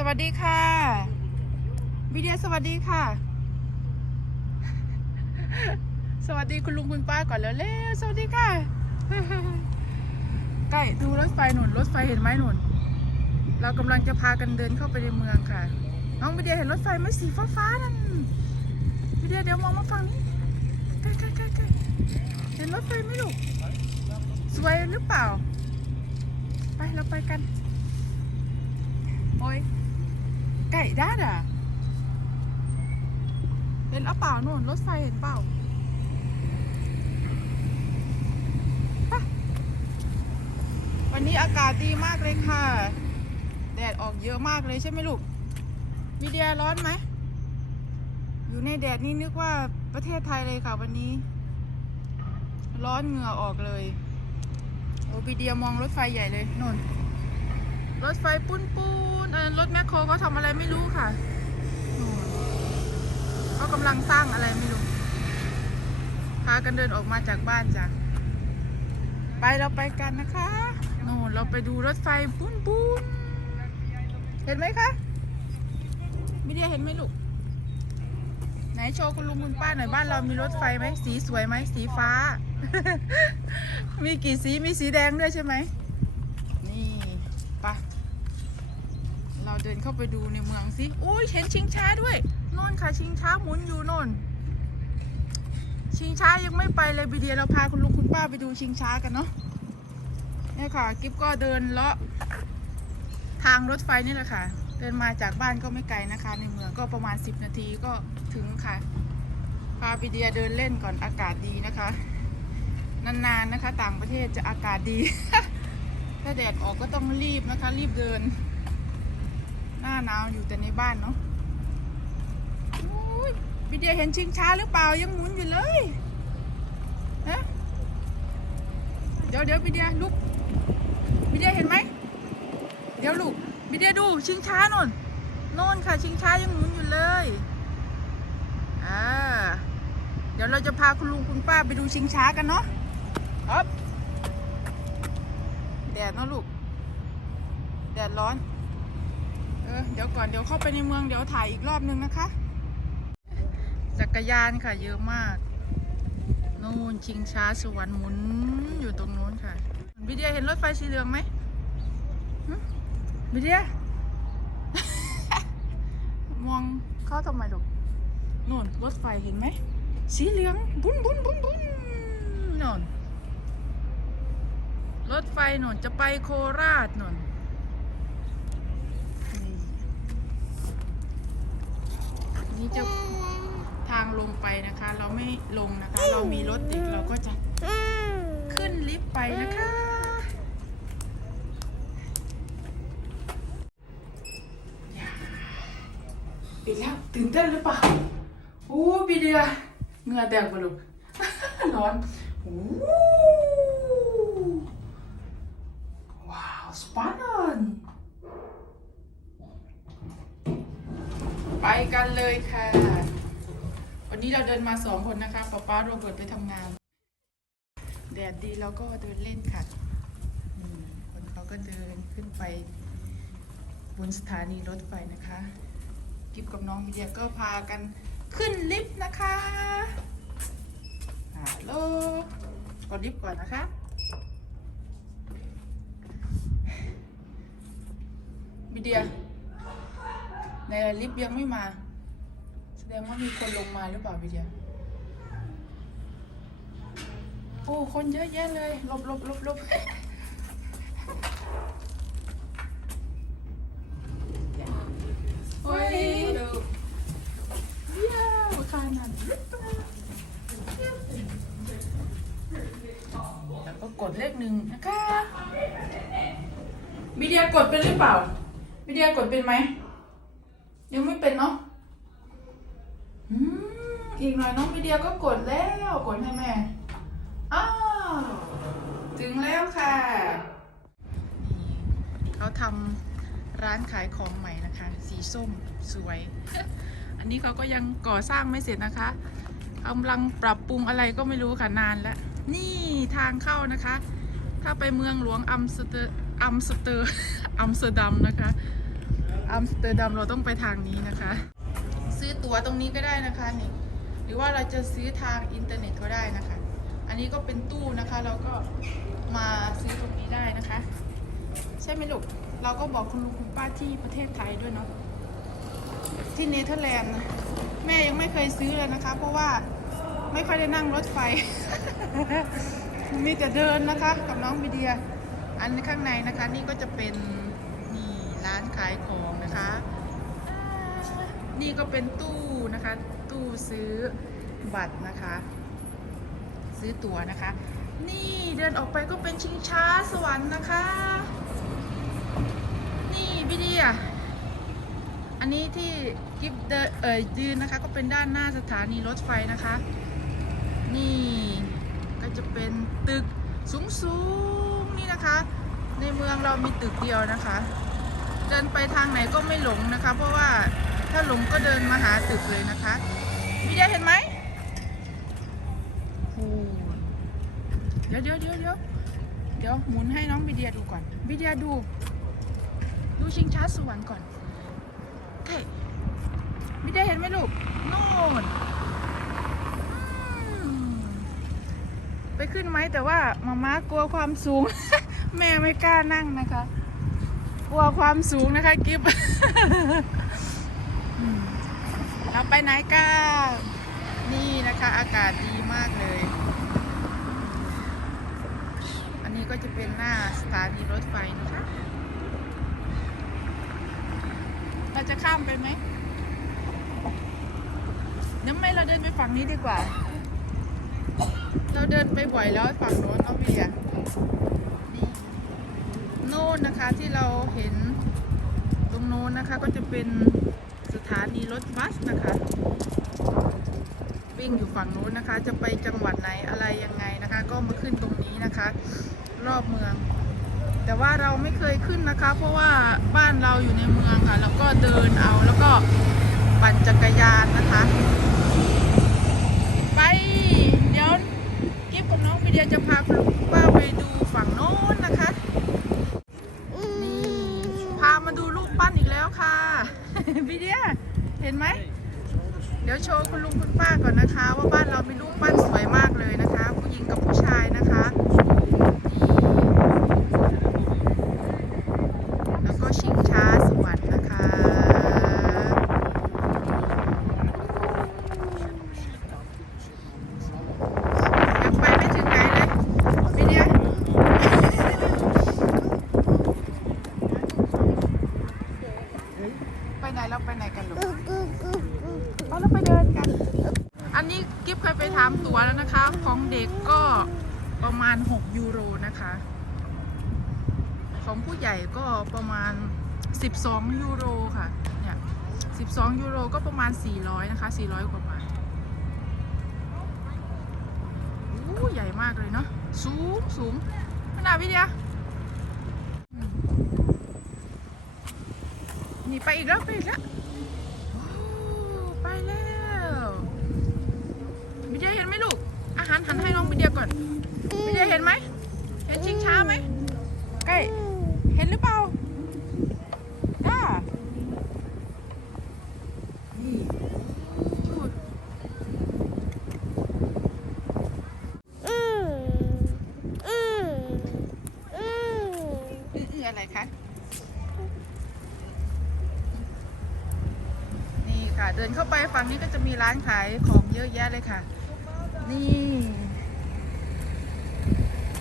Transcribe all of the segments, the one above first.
สวัสดีค่ะวิเดียสวัสดีค่ะ สวัสดีคุณลุงคุณป้าก่อนแล้วเร็วสวัสดีค่ะใกล้ดูรถไฟหนุนรถไฟเห็นไหมหนุนเรากำลังจะพากันเดินเข้าไปในเมืองค่ะ น้องวิเดียเห็นรถไฟไหมสีฟ้าฟ้าๆนั่นวิเดียเดี๋ยวมองมาฝั่งนี้ใกล้ใกล้ใกล้ใกล้เห็นรถไฟไหมลูกสวยหรือเปล่า ไปเราไปกัน โอ้ย ไก่ด้านอะเห็นเอาเปล่านู่นรถไฟเห็นเปล่าวันนี้อากาศดีมากเลยค่ะ แดดออกเยอะมากเลยใช่ไหมลูกมีเดียร้อนไหม อยู่ในแดดนี่นึกว่าประเทศไทยเลยค่ะวันนี้ ร้อนเหงื่อออกเลย โอ้บีเดียมองรถไฟใหญ่เลยนู่น รถไฟปุ้นปูนเออรถแมคโครเขาทำอะไรไม่รู้ค่ะเขากำลังสร้างอะไรไม่รู้ พากันเดินออกมาจากบ้านจ้ะ ไปเราไปกันนะคะโน่นเราไปดูรถไฟปุ้นปูนเห็นไหมคะมิเดียเห็นไหมลูก ไหนโชว์คุณลุงคุณป้าหน่อยบ้านเรามีรถไฟไหมสีสวยไหมสีฟ้า มีกี่สีมีสีแดงด้วยใช่ไหม เราเดินเข้าไปดูในเมืองสิโอ้ยเห็นชิงช้าด้วยน่นค่ะชิงช้าหมุนอยู่น่นชิงช้ายังไม่ไปเลยบีเดียเราพาคุณลุงคุณป้าไปดูชิงช้ากันเนาะเนี่ยค่ะกิฟก็เดินเลาะทางรถไฟนี่แหละค่ะ เดินมาจากบ้านก็ไม่ไกลนะคะ ในเมืองก็ประมาณ 10 นาทีก็ถึงค่ะ พาบีเดียเดินเล่นก่อนอากาศดีนะคะ นานๆนะคะ ต่างประเทศจะอากาศดี ถ้าแดดออกก็ต้องรีบนะคะ รีบเดิน หน้าหนาวอยู่แต่ในบ้านเนาะอุ๊ยวิเดียเห็นชิงช้าหรือเปล่ายังหมุนอยู่เลยฮะเดี๋ยวเดี๋ยววิเดียลุกวิเดียเห็นไหมเดี๋ยวลูกวิเดียดูชิงช้าน่นน่นค่ะ ชิงช้ายังหมุนอยู่เลยอ่าเดี๋ยวเราจะพาคุณลุงคุณป้าไปดูชิงช้ากันเนาะครับแดดเนอะลูกแดดร้อน เออเดี๋ยวก่อนเดี๋ยวเข้าไปในเมืองเดี๋ยวถ่ายอีกรอบนึงนะคะ จักรยานค่ะเยอะมากนู่นชิงช้าสวรรค์หมุนอยู่ตรงนู้นค่ะวิเดียเห็นรถไฟสีเหลืองไหมวิเดียมองเข้าทำไมลูกนู่นรถไฟเห็นไหมสีเหลืองบุ้นบุ้นบุ้นบุ้นนู่นรถไฟหนนจะไปโคราชหนน นี่จะทางลงไปนะคะ เราไม่ลงนะคะ เรามีรถติดเราก็จะขึ้นลิฟต์ไปนะคะ ปิดแล้วตื่นเต้นหรือเปล่าโอ้ปีเดียเหงื่อแตกปะลูกร้อนโอ้ ว้าว สปานน ไปกันเลยค่ะ วันนี้เราเดินมาสองคนนะคะป๊าป๊าโรเบิร์ตไปทำงาน แดดดีเราก็เดินเล่นค่ะคนเขาก็เดินขึ้นไปบนสถานีรถไฟนะคะกิฟกับน้องมีเดียก็พากันขึ้นลิฟต์นะคะฮัลโหลกดลิฟต์ก่อนนะคะบิเดีย ในลิฟต์ยังไม่มา แสดงว่ามีคนลงมาหรือเปล่าบิเดียโอ้ คนเยอะแยะเลยลบลบลบลบโอ้ยเยี่ยมขนาดแล้วก็กดเลขหนึ่งนะคะบิเดียกดเป็นหรือเปล่าบิเดียกดเป็นไหม ยังไม่เป็นเนาะอืมอีกห ยน้องบิเดียก็กดแล้วกดให้แม่ อ้าวถึงแล้วค่ะ เขาทำร้านขายของใหม่นะคะ สีส้มสวย อันนี้เขาก็ยังก่อสร้างไม่เสร็จนะคะกำลังปรับปรุงอะไรก็ไม่รู้ค่ะนานแล้ว นี่ทางเข้านะคะ ถ้าไปเมืองหลวงอัมสเตอร์อัมสเตอร์อัมสเตอร์ดัมนะคะอัมสเตอร์ดัมเราต้องไปทางนี้นะคะ ซื้อตั๋วตรงนี้ก็ได้นะคะนี่ หรือว่าเราจะซื้อทางอินเทอร์เน็ตก็ได้นะคะ อันนี้ก็เป็นตู้นะคะ เราก็มาซื้อตรงนี้ได้นะคะ ใช่ไหมลูก เราก็บอกคุณลุงคุณป้าที่ประเทศไทยด้วยเนาะ ที่เนเธอร์แลนด์นะแม่ยังไม่เคยซื้อเลยนะคะ เพราะว่าไม่ค่อยได้นั่งรถไฟ มีแต่เดินนะคะกับน้องวิเดีย อันข้างในนะคะ นี่ก็จะเป็นนี่ร้านขายของนะคะ นี่ก็เป็นตู้นะคะ ตู้ซื้อบัตรนะคะ ซื้อตั๋วนะคะ นี่เดินออกไปก็เป็นชิงช้าสวรรค์นะคะ นี่วิเดียอันนี้ที่กิฟเดเอ่ยยืนนะคะก็เป็นด้านหน้าสถานีรถไฟนะคะ นี่ก็จะเป็นตึกสูงสูงๆนี่นะคะ ในเมืองเรามีตึกเดียวนะคะ เดินไปทางไหนก็ไม่หลงนะคะ เพราะว่าถ้าหลงก็เดินมาหาตึกเลยนะคะ วิเดียเห็นไหมโอ้เดี๋ยวเดี๋ยวเดี๋ยวเดี๋ยวเดี๋ยวหมุนให้น้องวิเดียดูก่อนวิเดียดู ดูชิงช้าสวรรค์ก่อนเฮ้ยไม่ได้เห็นไหมลูกโน่นไปขึ้นไหมแต่ว่ามาม่ากลัวความสูง แม่ไม่กล้านั่งนะคะ กลัวความสูงนะคะกิฟ เราไปไหนกันนี่นะคะอากาศดีมากเลย อันนี้ก็จะเป็นหน้าสถานีรถไฟนะคะ เราจะข้ามไปไหมน้ำไม่เราเดินไปฝั่งนี้ดีกว่า เราเดินไปบ่อยแล้วฝั่งโน้นเนาเบียนโน่นนะคะที่เราเห็นตรงโน้นนะคะก็จะเป็น สถานีรถบัสนะคะ วิ่งอยู่ฝั่งโน้นนะคะ จะไปจังหวัดไหนอะไรยังไงนะคะ ก็มาขึ้นตรงนี้นะคะ รอบเมือง แต่ว่าเราไม่เคยขึ้นนะคะ เพราะว่าบ้านเราอยู่ในเมืองค่ะ แล้วก็เดินเอาแล้วก็ปั่นจักรยานนะคะ ไป เดี๋ยวกิฟกับน้องวิเดียจะพาคุณลุงคุณป้าไปดูฝั่งโน้นนะคะนี่พามาดูรูปปั้นอีกแล้วค่ะ วิเดียเห็นไหม เดี๋ยว โชว์คุณลุงคุณป้าก่อนนะคะ ว่าบ้านเรามีรูปปั้นสวยมากเลยนะคะ ผู้หญิงกับผู้ชายนะคะนี่แล้วก็ชิงช้าสวรรค์นะคะ ยังไปไม่ถึงไหนเลยวิเดียไปไหนเราไปไหนกันลูก เอาเราไปเดินกัน อันนี้กิฟเคยไปถามตั๋วแล้วนะคะ ของเด็กก็ประมาณ 6 ยูโรนะคะ ของผู้ใหญ่ก็ประมาณ 12 ยูโรค่ะ เนี่ย 12 ยูโรก็ประมาณ 400 นะคะ 400 กว่าบาทโอ้ใหญ่มากเลยเนาะ สูงสูงขนาดวิทยาอืมนี่ไปอีกแล้วไปอีกแล้วไปแล้ววิเดียเห็นไหมลูก อาหารหันให้น้องวิเดียก่อนวิเดียเห็นไหม เห็นชิงช้าไหม ใกล้ เห็นหรือเปล่าก้านี่พูดอื้อๆอะไรคะ นี่ ค่ะ เดินเข้าไปฝั่งนี้ก็จะมีร้านขายของเยอะแยะเลยค่ะ นี่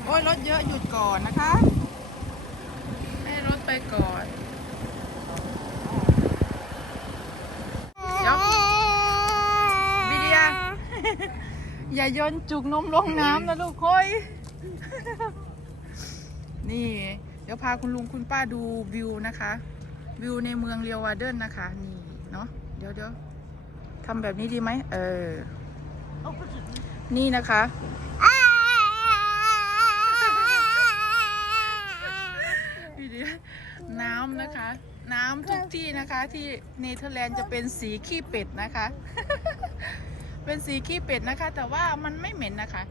โอ้ยรถเยอะหยุดก่อนนะคะ ให้รถไปก่อนเดี๋ยววิเดียอย่าโยนจุกนมลงน้ำนะลูกค่อย นี่ เดี๋ยวพาคุณลุงคุณป้าดูวิวนะคะ วิวในเมืองเรียววาเดนนะคะ นี่เนาะ เดี๋ยวเดี๋ยวทำแบบนี้ดีไหม เออ นี่นะคะวิดีน้ำนะคะ น้ำทุกที่นะคะที่เนเธอร์แลนด์จะเป็นสีขี้เป็ดนะคะ เป็นสีขี้เป็ดนะคะ แต่ว่ามันไม่เหม็นนะคะ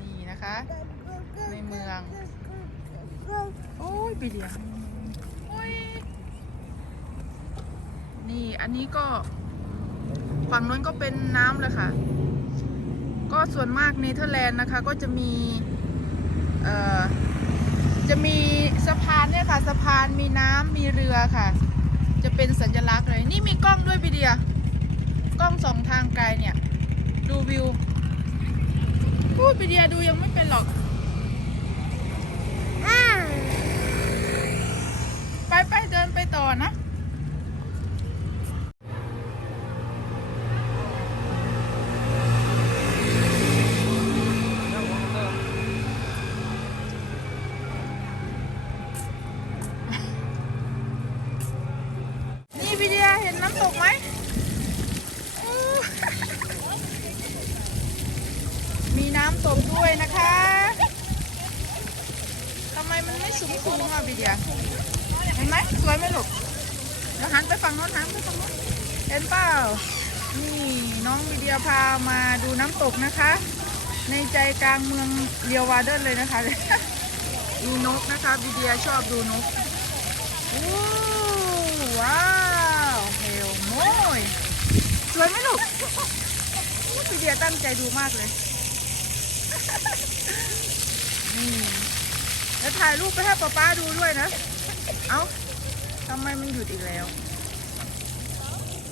นี่นะคะ ในเมือง โอ้ยบีเดียอุ๊ย นี่อันนี้ก็ฝั่งนู้นก็เป็นน้ำเลยค่ะ ก็ส่วนมากเนเธอร์แลนด์นะคะ ก็จะมีเอ่อจะมีสะพานเนี่ยค่ะสะพานมีน้ำมีเรือค่ะ จะเป็นสัญลักษณ์เลยนี่มีกล้องด้วยพี่เดียกล้องสองทางไกลเนี่ย ดูวิวพูดพี่เดียดูยังไม่เป็นหรอกไปไปเดินไปต่อนะ มันไม่สูงสูงอะพี่เดียเห็นไหมสวยไหมลูกเดี๋ยวหันไปฝั่งโน้นหันไปฝั่งโน้นเห็นเปล่า นี่น้องวิเดียพามาดูน้ำตกนะคะ ในใจกลางเมืองเรียววาเดินเลยนะคะมีนกนะคะวิเดียชอบดูนกโอ้ว้าวเฮลโมยสวยไหมลูกวิเดียตั้งใจดูมากเลยนี่ แล้วถ่ายรูปไปให้ป๊าป๊าดูด้วยนะ เอ้าทำไมมันหยุดอีกแล้ว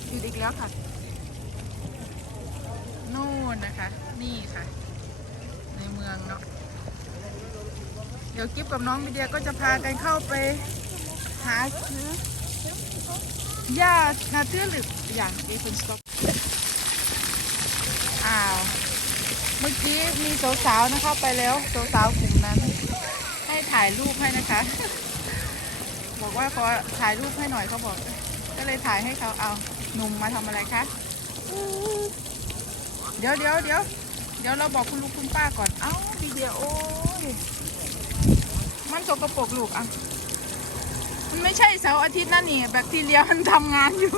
หยุดอีกแล้วค่ะนู่นนะคะ นี่ค่ะ ในเมืองเนาะ เดี๋ยวกิฟกับน้องวิเดียก็จะพากันเข้าไปหาซื้อยานาเตื้อหรืออย่างเอฟนสต็อกอ้าว เมื่อกี้มีสาวๆนะคะไปแล้วสาวๆกลุ่มนั้น ถ่ายรูปให้นะคะ บอกว่าขอถ่ายรูปให้หน่อยเขาบอก ก็เลยถ่ายให้เขาเอาหนุ่มมาทำอะไรคะเดี๋ยวเดี๋ยวเดี๋ยวเดี๋ยวเราบอกคุณลุงคุณป้าก่อน เอ้าดีเดียวโอ้ยมันสกปรกลูกอะ มันไม่ใช่เสาร์อาทิตย์นั่นนี่แบคทีเรียมันทำงานอยู่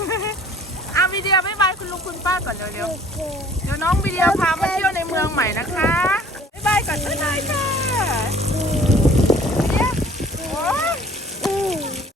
อะวิเดียบ๊ายบายคุณลุงคุณป้าก่อนเร็วๆ เดี๋ยวน้องวิเดียพามาเที่ยวในเมืองใหม่นะคะ บ๊ายบายก่อนบ๊ายบายค่ะ